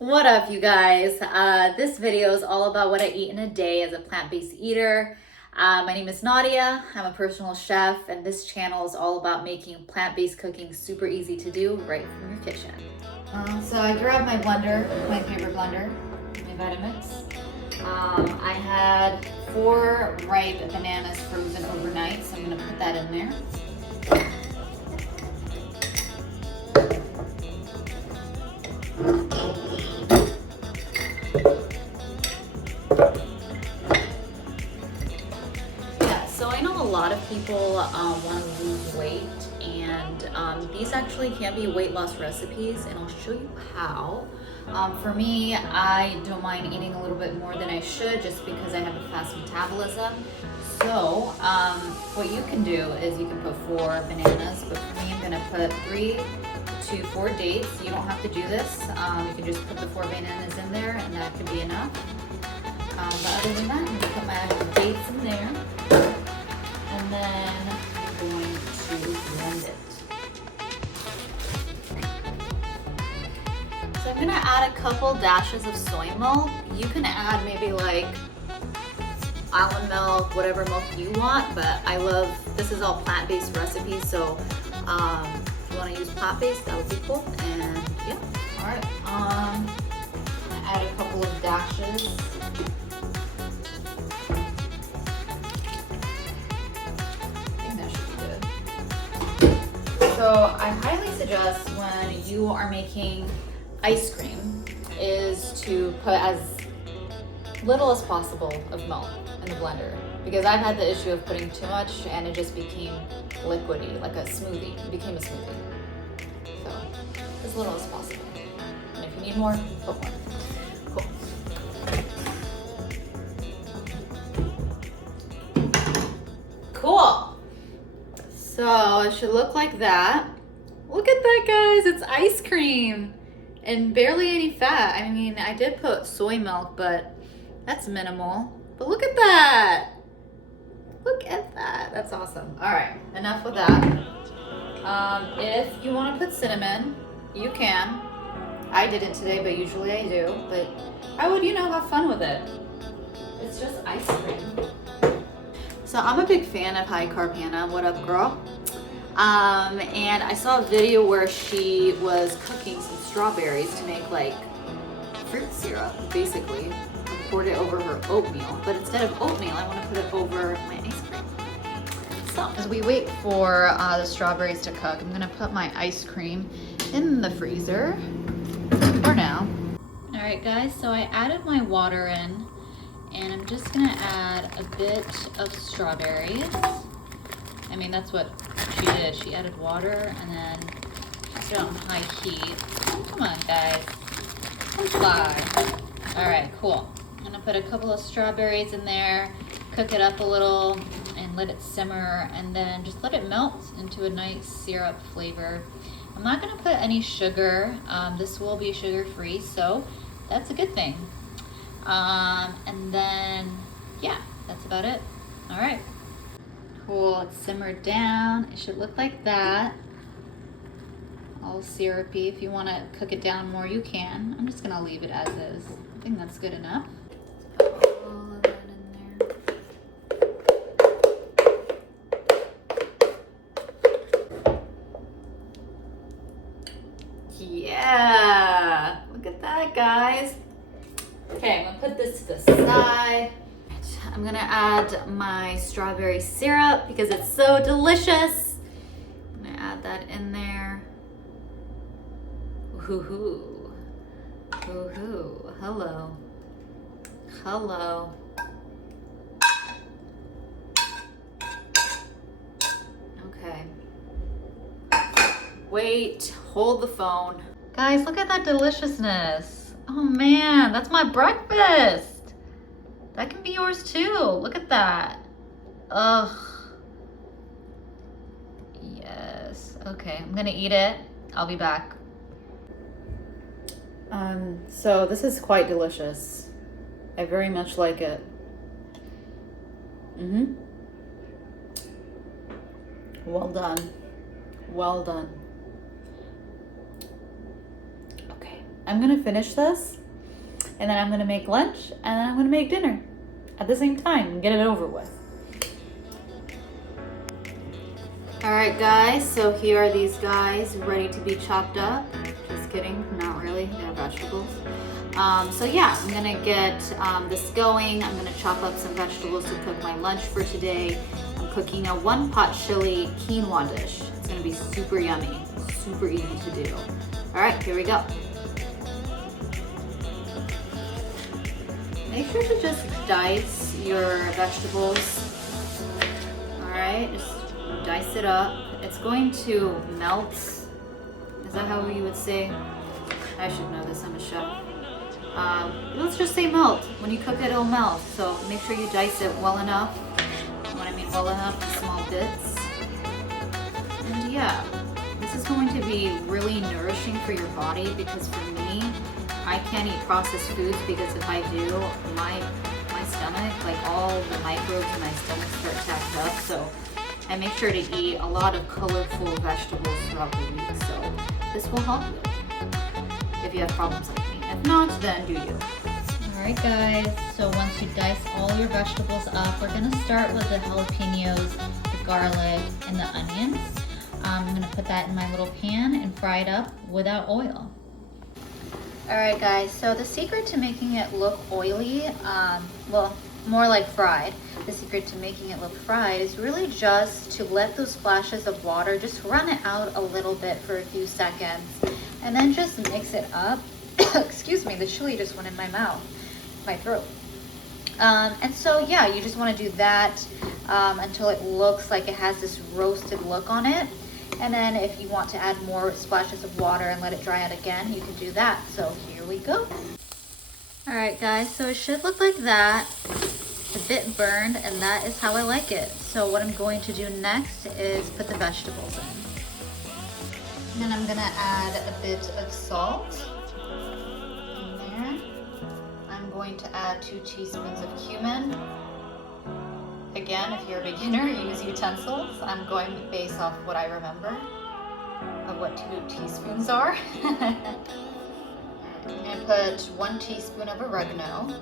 What up, you guys? This video is all about what I eat in a day as a plant-based eater. My name is Nadia. I'm a personal chef, and this channel is all about making plant-based cooking super easy to do right from your kitchen. So I grabbed my blender, my favorite blender, my Vitamix. I had 4 ripe bananas frozen overnight, so I'm gonna put that in there. Yeah, so I know a lot of people want to lose weight, and these actually can be weight loss recipes, and I'll show you how. For me, I don't mind eating a little bit more than I should just because I have a fast metabolism. So what you can do is you can put 4 bananas, but for me I'm going to put 3 to 4 dates. You don't have to do this. You can just put the 4 bananas in there and that could be enough. But other than that, I'm going to put my dates in there and then I'm going to blend it. So I'm going to add a couple dashes of soy milk. You can add maybe like almond milk, whatever milk you want, but I love, this is all plant-based recipes, so if you want to use plant-based, that would be cool. And yeah, all right. I'm gonna add a couple of dashes. I think that should be good. So I highly suggest when you are making ice cream is to put as little as possible of milk in the blender, because I've had the issue of putting too much and it just became liquidy, like a smoothie. It became a smoothie. So as little as possible. And if you need more, put more. Cool. So it should look like that. Look at that, guys. It's ice cream and barely any fat. I mean, I did put soy milk, but that's minimal. But look at that. Look at that. That's awesome. All right, enough with that. If you want to put cinnamon, you can. I didn't today, but usually I do. But I would, have fun with it. It's just ice cream. So I'm a big fan of High Carb Hannah. What up, girl? And I saw a video where she was cooking some strawberries to make like fruit syrup, basically. Poured it over her oatmeal, but instead of oatmeal, I want to put it over my ice cream. So as we wait for the strawberries to cook, I'm gonna put my ice cream in the freezer for now. All right, guys, so I added my water in, and I'm just gonna add a bit of strawberries. I mean, that's what she did. She added water and then put it on high heat. Come on, guys, come fly. All right, cool. I'm gonna put a couple of strawberries in there, cook it up a little, and let it simmer, and then just let it melt into a nice syrup flavor. I'm not gonna put any sugar. This will be sugar-free, so that's a good thing. And then, yeah, that's about it. All right. Cool, it's simmered down. It should look like that. All syrupy. If you wanna cook it down more, you can. I'm just gonna leave it as is. I think that's good enough. All of that in there. Yeah, look at that, guys. Okay, I'm gonna put this to the side. I'm gonna add my strawberry syrup because it's so delicious. I'm gonna add that in there. Woohoo. Woohoo. Hello. Hello. Okay. Wait, hold the phone. Guys, look at that deliciousness. Oh man, that's my breakfast. That can be yours too. Look at that. Ugh. Yes. Okay, I'm gonna eat it. I'll be back. So this is quite delicious. I very much like it. Well done. Well done. Okay. I'm gonna finish this, and then I'm gonna make lunch, and then I'm gonna make dinner at the same time and get it over with. All right, guys, so here are these guys ready to be chopped up. Just kidding, not really, they're vegetables. So yeah, I'm gonna get this going. I'm gonna chop up some vegetables to cook my lunch for today. I'm cooking a one-pot chili quinoa dish. It's gonna be super yummy, super easy to do. All right, here we go. Make sure to just dice your vegetables. All right, just dice it up. It's going to melt. Is that how you would say? I should know this, I'm a chef. Let's just say melt. When you cook it, it'll melt. So make sure you dice it well enough. When I mean well enough, small bits. And yeah, this is going to be really nourishing for your body because for me, I can't eat processed foods because if I do, my stomach, like all the microbes in my stomach start to act up. So I make sure to eat a lot of colorful vegetables throughout the week. So this will help you if you have problems like me. If not, then do you. All right, guys, so once you dice all your vegetables up, we're gonna start with the jalapenos, the garlic, and the onions. I'm gonna put that in my little pan and fry it up without oil. All right, guys, so the secret to making it look oily, well, more like fried, the secret to making it look fried is really just to let those splashes of water just run it out a little bit for a few seconds and then just mix it up. Excuse me, the chili just went in my mouth, my throat. And so yeah, you just want to do that until it looks like it has this roasted look on it. And then if you want to add more splashes of water and let it dry out again, you can do that. So here we go. All right, guys, so it should look like that. It's a bit burned, and that is how I like it. So what I'm going to do next is put the vegetables in. And then I'm gonna add a bit of salt in there. I'm going to add 2 teaspoons of cumin. Again, if you're a beginner, use utensils. I'm going based off what I remember of what 2 teaspoons are. I'm going to put 1 teaspoon of oregano,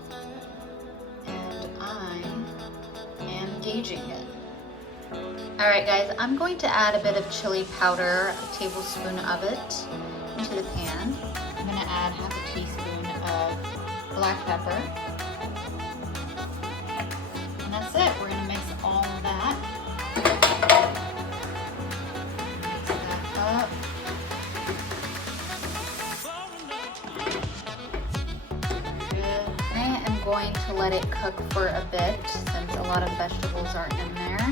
and I am gauging it. Alright guys, I'm going to add a bit of chili powder, a tablespoon of it, into the pan. I'm going to add half a teaspoon of black pepper. And that's it. We're going to mix all of that. Mix that up. I am going to let it cook for a bit since a lot of vegetables are in there.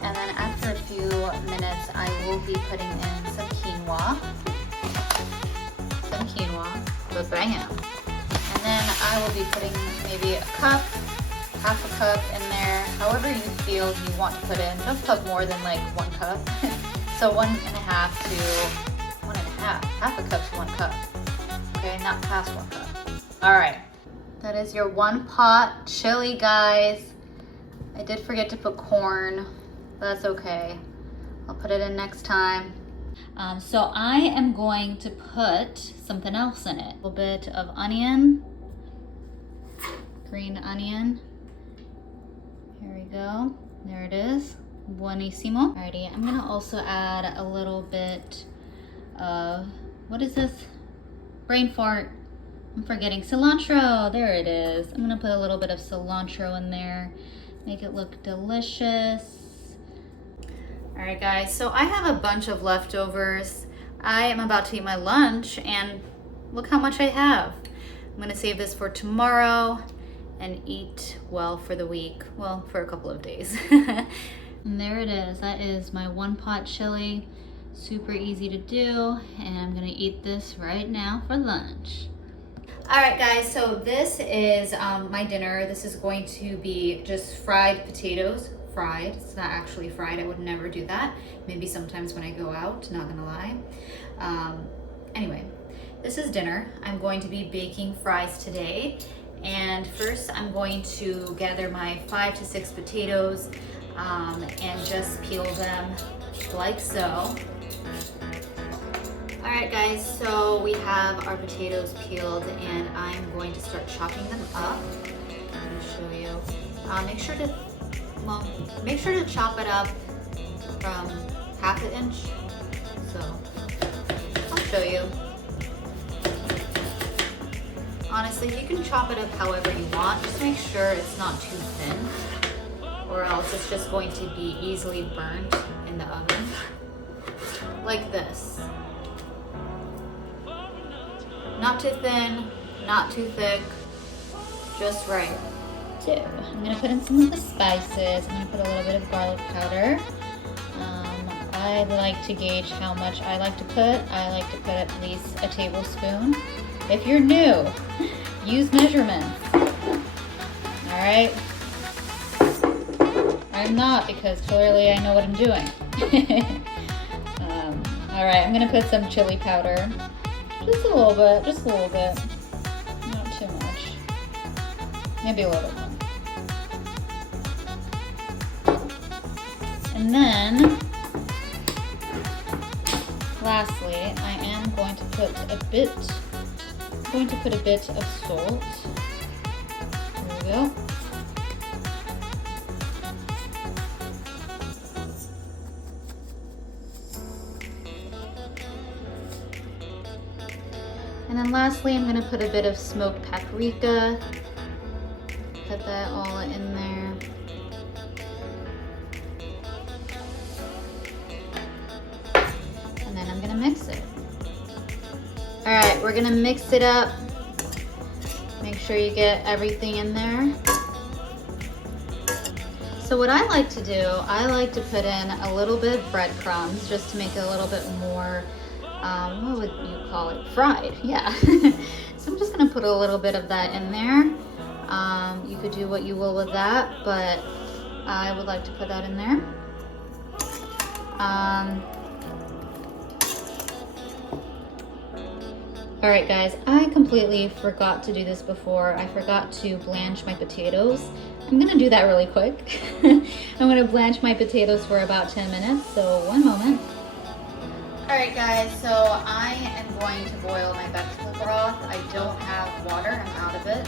And then after a few minutes, I will be putting in some quinoa. But bam. And then I will be putting maybe a cup, half a cup in there, however you feel you want to put in. Don't put more than like 1 cup. So 1.5 to 1.5, half a cup to 1 cup. Okay, not past 1 cup. All right, that is your 1 pot chili, guys. I did forget to put corn. That's okay. I'll put it in next time. So I am going to put something else in it. A little bit of onion, green onion. Here we go. There it is. Buenísimo. Alrighty, I'm gonna also add a little bit of, what is this? Brain fart. I'm forgetting cilantro. There it is. I'm gonna put a little bit of cilantro in there. Make it look delicious. All right, guys, so I have a bunch of leftovers. I am about to eat my lunch, and look how much I have. I'm gonna save this for tomorrow and eat well for the week. Well, for a couple of days. And there it is. That is my 1 pot chili. Super easy to do, and I'm gonna eat this right now for lunch. All right, guys, so this is my dinner. This is going to be just fried potatoes. Fried, it's not actually fried. I would never do that. Maybe sometimes when I go out, not gonna lie. Anyway, this is dinner. I'm going to be baking fries today. And first I'm going to gather my 5 to 6 potatoes and just peel them like so. All right guys, so we have our potatoes peeled and I'm going to start chopping them up. I'm going to show you. Make sure to chop it up from half an inch. So I'll show you. Honestly, you can chop it up however you want. Just make sure it's not too thin, or else it's just going to be easily burnt in the oven. Like this. Not too thin, not too thick, just right. So, I'm gonna put in some of the spices. I'm gonna put a little bit of garlic powder. I like to gauge how much I like to put. I like to put at least a tablespoon. If you're new, use measurements. All right. I'm not, because clearly I know what I'm doing. All right, I'm gonna put some chili powder. Just a little bit, not too much. Maybe a little bit more. And then, lastly, I am going to put a bit of salt. There we go. And then lastly, I'm gonna put a bit of smoked paprika. Put that all in there. And then I'm gonna mix it. All right, we're gonna mix it up. Make sure you get everything in there. So what I like to do, I like to put in a little bit of breadcrumbs just to make it a little bit more, what would you call it? Fried, yeah. So I'm just gonna put a little bit of that in there. You could do what you will with that, but I would like to put that in there. All right guys, I completely forgot to do this before. I forgot to blanch my potatoes. I'm gonna do that really quick. I'm gonna blanch my potatoes for about 10 minutes, so one moment. All right guys, so I am going to boil my vegetable broth. I don't have water, I'm out of it.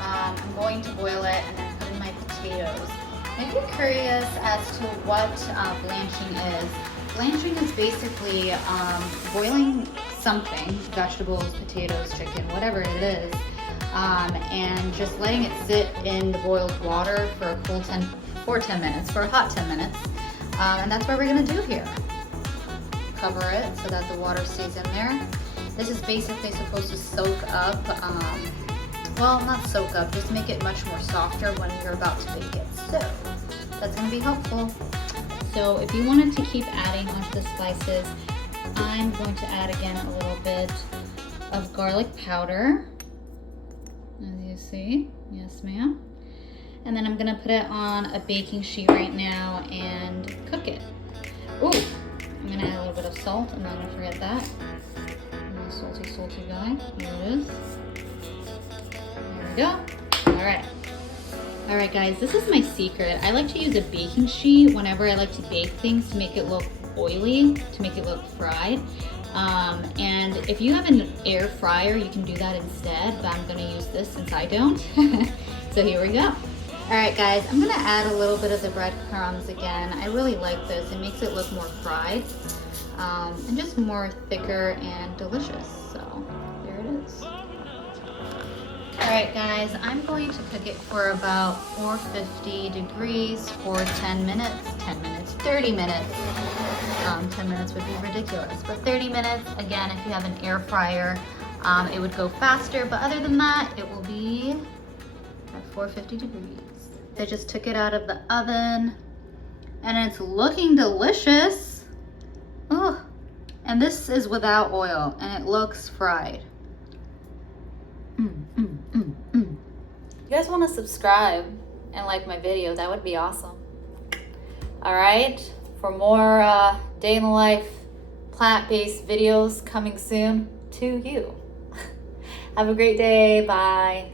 I'm going to boil it and then put in my potatoes. And if you're curious as to what blanching is, blanching is basically boiling something, vegetables, potatoes, chicken, whatever it is, and just letting it sit in the boiled water for a full 10 minutes, for a hot 10 minutes. And that's what we're gonna do here. Cover it so that the water stays in there. This is basically supposed to soak up, well, not soak up, just make it much more softer when you're about to bake it. So that's gonna be helpful. So if you wanted to keep adding onto the spices, I'm going to add again a little bit of garlic powder, as you see. Yes, ma'am. And then I'm gonna put it on a baking sheet right now and cook it. Ooh, I'm gonna add a little bit of salt. I'm not gonna forget that. I'm a salty, salty guy. Here it is. There we go. All right. All right guys, this is my secret. I like to use a baking sheet whenever I like to bake things to make it look oily, to make it look fried. And if you have an air fryer, you can do that instead, but I'm gonna use this since I don't. So here we go. All right guys, I'm gonna add a little bit of the breadcrumbs again. I really like this. It makes it look more fried and just more thicker and delicious. So there it is. All right guys, I'm going to cook it for about 450 degrees for 10 minutes, 30 minutes. 10 minutes would be ridiculous, but 30 minutes, again, if you have an air fryer, it would go faster, but other than that, it will be at 450 degrees. I just took it out of the oven, and it's looking delicious. Oh, and this is without oil, and it looks fried. You guys want to subscribe and like my video, that would be awesome. All right, for more day in the life plant-based videos coming soon to you. Have a great day. Bye.